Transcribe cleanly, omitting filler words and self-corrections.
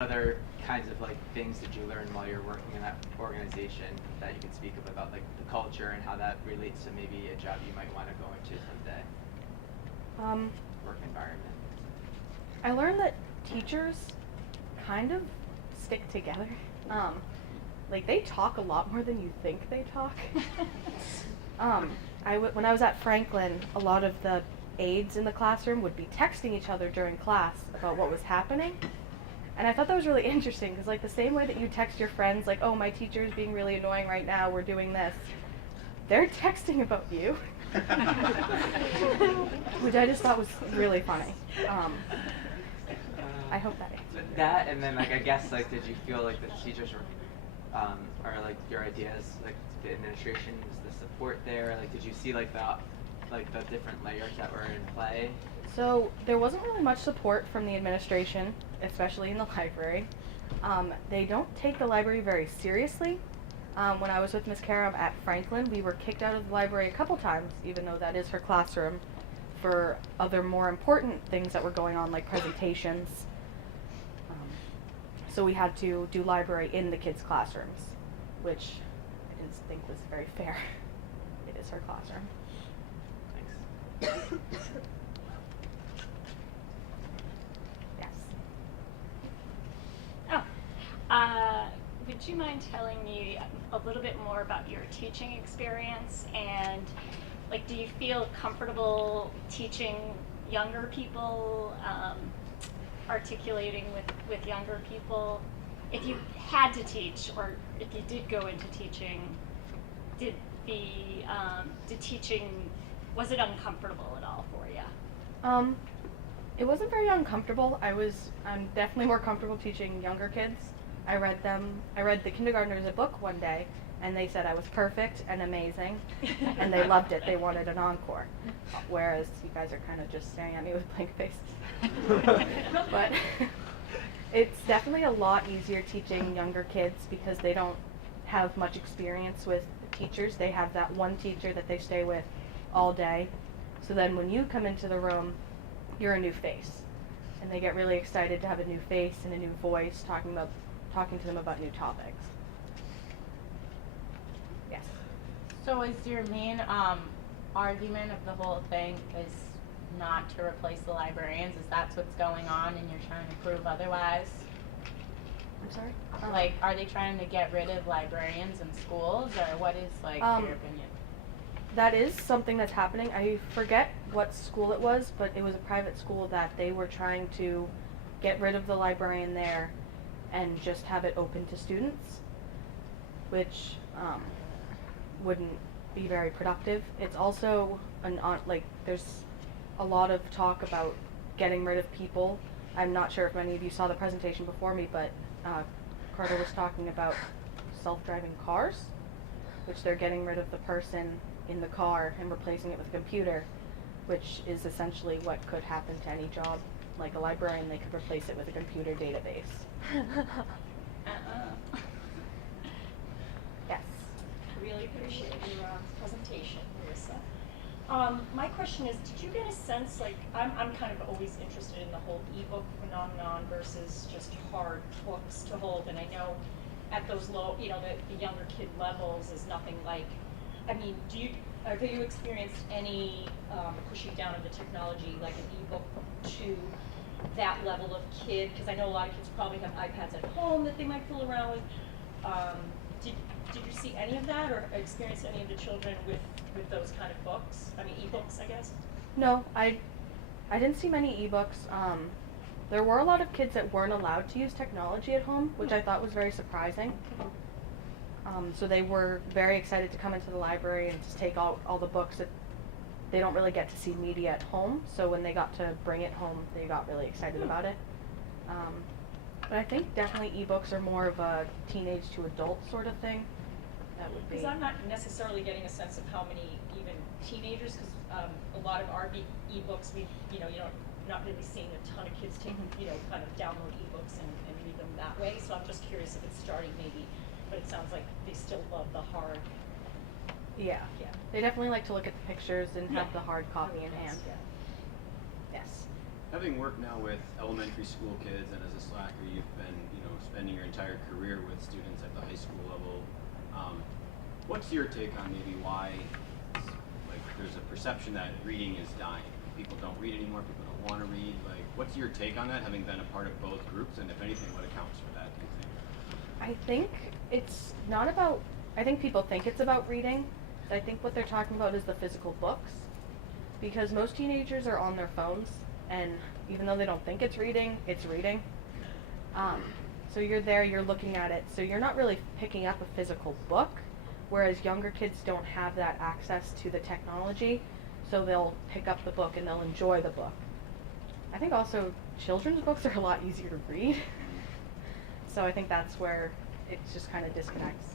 other kinds of like things did you learn while you're working in that organization that you could speak of about like the culture and how that relates to maybe a job you might want to go into someday? Work environment. I learned that teachers kind of stick together. Like they talk a lot more than you think they talk. When I was at Franklin, a lot of the aides in the classroom would be texting each other during class about what was happening. And I thought that was really interesting because like the same way that you text your friends like, oh, my teacher's being really annoying right now, we're doing this, they're texting about you. Which I just thought was really funny. I hope that answered that. And then like I guess like did you feel like the teachers were or like your ideas like the administration was the support there? Like did you see like the different layers that were in play? So there wasn't really much support from the administration, especially in the library. They don't take the library very seriously. When I was with Miss Karam at Franklin, we were kicked out of the library a couple times, even though that is her classroom, for other more important things that were going on, like presentations. So we had to do library in the kids' classrooms, which I didn't think was very fair. It is her classroom. Thanks. Yes. Would you mind telling me a little bit more about your teaching experience and like do you feel comfortable teaching younger people, articulating with younger people? If you had to teach or if you did go into teaching, did teaching, was it uncomfortable at all for you? It wasn't very uncomfortable. I'm definitely more comfortable teaching younger kids. I read the kindergartners a book one day, and they said I was perfect and amazing, and they loved it. They wanted an encore, whereas you guys are kind of just staring at me with blank faces. But it's definitely a lot easier teaching younger kids because they don't have much experience with teachers. They have that one teacher that they stay with all day. So then when you come into the room, you're a new face. And they get really excited to have a new face and a new voice talking to them about new topics. Yes. So is your main argument of the whole thing is not to replace the librarians? Is that what's going on and you're trying to prove otherwise? I'm sorry? Like, are they trying to get rid of librarians in schools, or what is, like, your opinion? That is something that's happening. I forget what school it was, but it was a private school that they were trying to get rid of the librarian there and just have it open to students, which wouldn't be very productive. It's also there's a lot of talk about getting rid of people. I'm not sure if many of you saw the presentation before me, but Carter was talking about self-driving cars, which they're getting rid of the person in the car and replacing it with a computer, which is essentially what could happen to any job. Like a librarian, they could replace it with a computer database. Yes. Really appreciate your presentation, Marisa. My question is, did you get a sense, like, I'm kind of always interested in the whole ebook phenomenon versus just hard books to hold, and I know at those low, the younger kid levels is nothing like, I mean, have you experienced any pushing down of the technology, like an ebook to that level of kid? Because I know a lot of kids probably have iPads at home that they might fool around with. Did you see any of that or experience any of the children with those kind of books? I mean, ebooks, I guess? No, I didn't see many ebooks. There were a lot of kids that weren't allowed to use technology at home, which I thought was very surprising. So they were very excited to come into the library and just take all the books that they don't really get to see media at home. So when they got to bring it home, they got really excited about it. But I think definitely ebooks are more of a teenage to adult sort of thing. That would be. Because I'm not necessarily getting a sense of how many even teenagers, because a lot of our ebooks, you're not really seeing a ton of kids take, kind of download ebooks and read them that way. So I'm just curious if it's starting maybe, but it sounds like they still love the hard. Yeah. Yeah. They definitely like to look at the pictures and have the hard copy in hand. Yeah. Yes. Having worked now with elementary school kids and as a slacker, you've been, spending your entire career with students at the high school level. What's your take on maybe why, like, there's a perception that reading is dying? People don't read anymore. People don't want to read. Like, what's your take on that? Having been a part of both groups, and if anything, what accounts for that? Do you think? I think it's not about, I think people think it's about reading. I think what they're talking about is the physical books. Because most teenagers are on their phones, and even though they don't think it's reading, it's reading. So you're there, you're looking at it, so you're not really picking up a physical book, whereas younger kids don't have that access to the technology, so they'll pick up the book and they'll enjoy the book. I think also children's books are a lot easier to read, so I think that's where it just kind of disconnects.